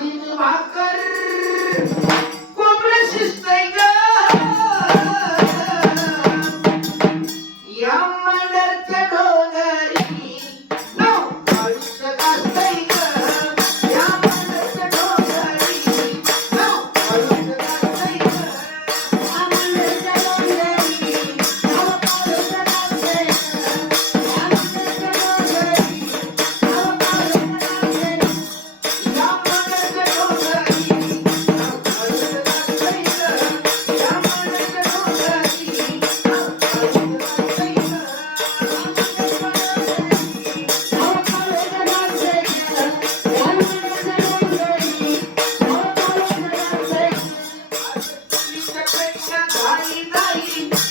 बाजरीची भाकर darling